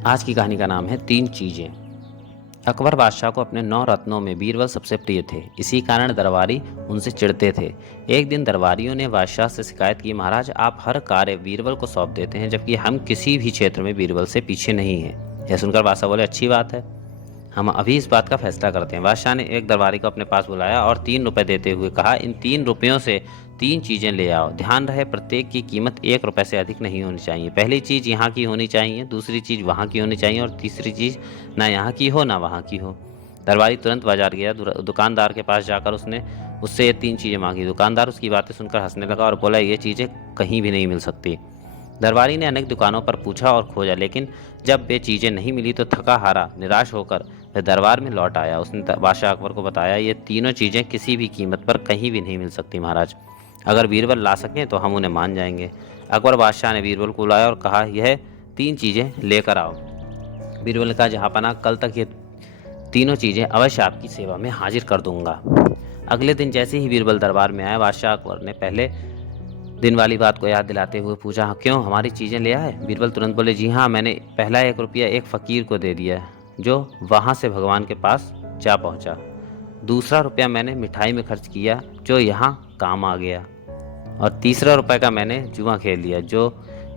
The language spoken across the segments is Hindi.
आज की कहानी का नाम है तीन चीजें। अकबर बादशाह को अपने 9 रत्नों में बीरबल सबसे प्रिय थे। इसी कारण दरबारी उनसे चिढ़ते थे। एक दिन दरबारियों ने बादशाह से शिकायत की, महाराज आप हर कार्य बीरबल को सौंप देते हैं, जबकि हम किसी भी क्षेत्र में बीरबल से पीछे नहीं हैं। यह सुनकर बादशाह बोले, अच्छी बात है, हम अभी इस बात का फैसला करते हैं। बादशाह ने एक दरबारी को अपने पास बुलाया और 3 रुपए देते हुए कहा, इन 3 रुपयों से 3 चीजें ले आओ। ध्यान रहे, प्रत्येक की कीमत 1 रुपए से अधिक नहीं होनी चाहिए। पहली चीज यहाँ की होनी चाहिए, दूसरी चीज वहाँ की होनी चाहिए और तीसरी चीज ना यहाँ की हो ना वहाँ की हो। दरबारी तुरंत बाजार गया। दुकानदार के पास जाकर उसने उससे ये 3 चीजें मांगी। दुकानदार उसकी बातें सुनकर हंसने लगा और बोला, ये चीजें कहीं भी नहीं मिल सकती। दरबारी ने अनेक दुकानों पर पूछा और खोजा, लेकिन जब वे चीजें नहीं मिली तो थका हारा निराश होकर वह दरबार में लौट आया। उसने बादशाह अकबर को बताया, ये तीनों चीजें किसी भी कीमत पर कहीं भी नहीं मिल सकती महाराज। अगर बीरबल ला सकें तो हम उन्हें मान जाएंगे। अकबर बादशाह ने बीरबल को बुलाया और कहा, यह 3 चीजें लेकर आओ। बीरबल ने कहा, जहाँपनाह कल तक ये तीनों चीजें अवश्य आपकी सेवा में हाजिर कर दूंगा। अगले दिन जैसे ही बीरबल दरबार में आया, बादशाह अकबर ने पहले दिन वाली बात को याद दिलाते हुए पूछा, क्यों, हमारी चीज़ें ले आए? बीरबल तुरंत बोले, जी हाँ, मैंने पहला 1 रुपया एक फ़कीर को दे दिया जो वहाँ से भगवान के पास जा पहुँचा। दूसरा रुपया मैंने मिठाई में खर्च किया जो यहाँ काम आ गया। और तीसरा रुपये का मैंने जुआ खेल लिया जो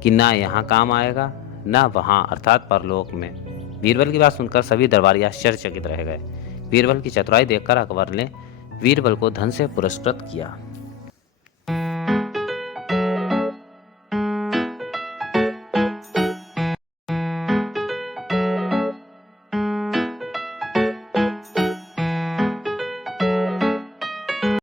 कि ना यहाँ काम आएगा ना वहाँ अर्थात परलोक में। बीरबल की बात सुनकर सभी दरबारी आश्चर्यचकित रह गए। बीरबल की चतुराई देखकर अकबर ने बीरबल को धन से पुरस्कृत किया।